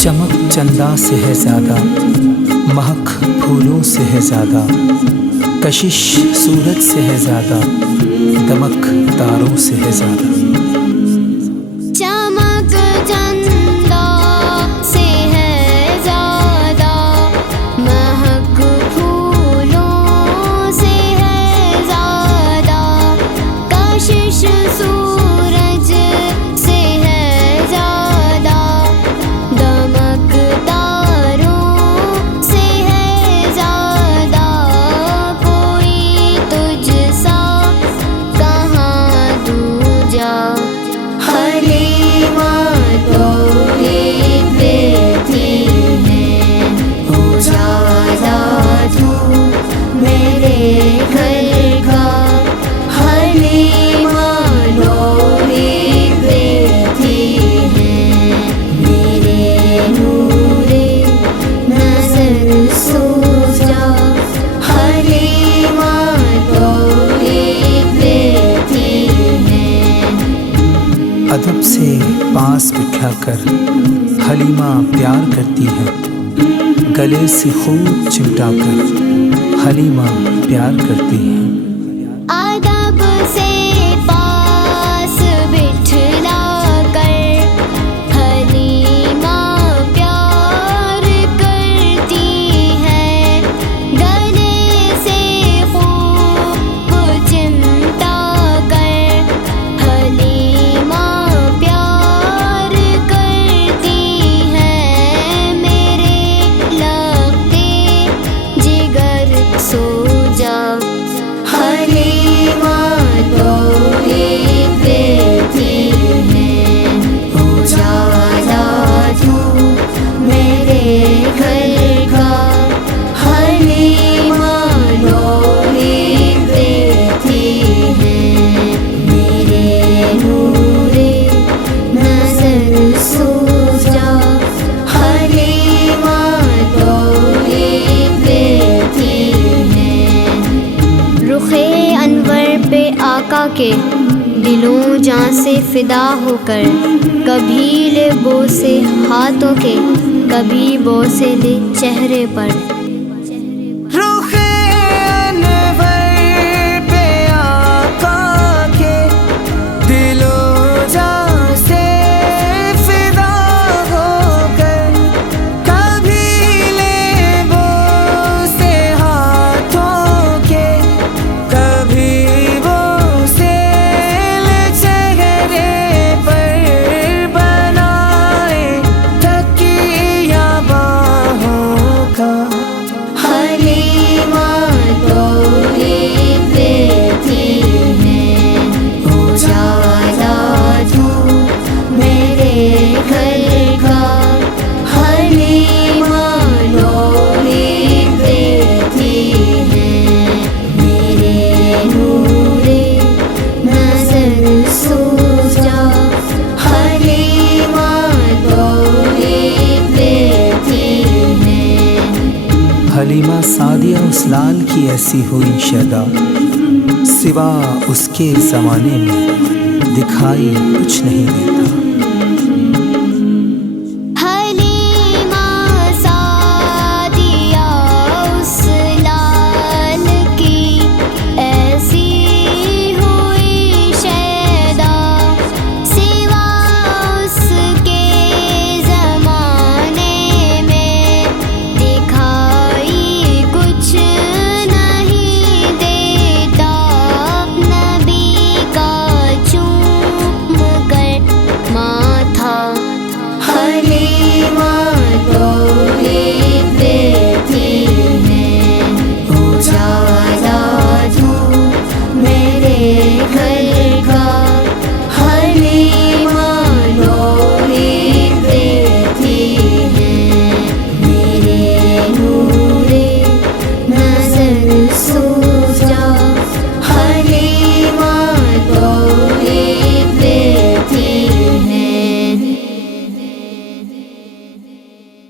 چمک چندہ سے ہے زیادہ، مہک پھولوں سے ہے زیادہ، کشش سورج سے ہے زیادہ، دمک تاروں سے ہے زیادہ۔ چمک چندہ سے ہے زیادہ، مہک پھولوں سے ہے زیادہ، کشش سورج سے ہے زیادہ، دمک تاروں سے ہے زیادہ، کوئی تجھ سا کہاں دوجا، حلیمہ تو ایک بیٹی ہے، اجالا تو میرے گھر کا، حلیمہ تو ایک بیٹی ہے، میرے نور نظر سو جا، حلیمہ تو ایک بیٹی ہے۔ ادب سے پاس بٹھا کر حلیمہ پیار کرتی ہے، گلے سے خوب چمٹا کر حلیمہ پیار کرتی ہے۔ ادب سے پاس بٹھلا کر حلیمہ پیار کرتی ہے، گلے سے خوب چمٹا کر حلیمہ پیار کرتی ہے، میرے لگتے جگر سو جا، حلیمہ تو ایک بیٹی ہے، اجالا تو میرے گھر کا، حلیمہ تو ایک بیٹی ہے، میرے نور نظر سو جا، حلیمہ تو ایک بیٹی ہے۔ رخ انور پہ آقا کے دلوں جاں سے فدا ہو کر، کبھی لے بوسے ہاتھوں کے، کبھی بوسے لے چہرے پر۔ رخ انور پہ آقا کے دلوں جاں سے فدا ہو کر، کبھی لے بوسے ہاتھوں کے، کبھی بوسے لے چہرے پر، بنائے تکیہ باہوں کا، حلیمہ تو ایک بیٹی ہے، اجالا تو میرے گھر کا، حلیمہ تو ایک بیٹی ہے، میرے نور نظر سو جا، حلیمہ تو ایک بیٹی ہے۔ حلیمہ سعدیہ اس لال کی ایسی ہوئی شیدا، سوا اس کے زمانے میں دکھائی کچھ نہیں دیتا۔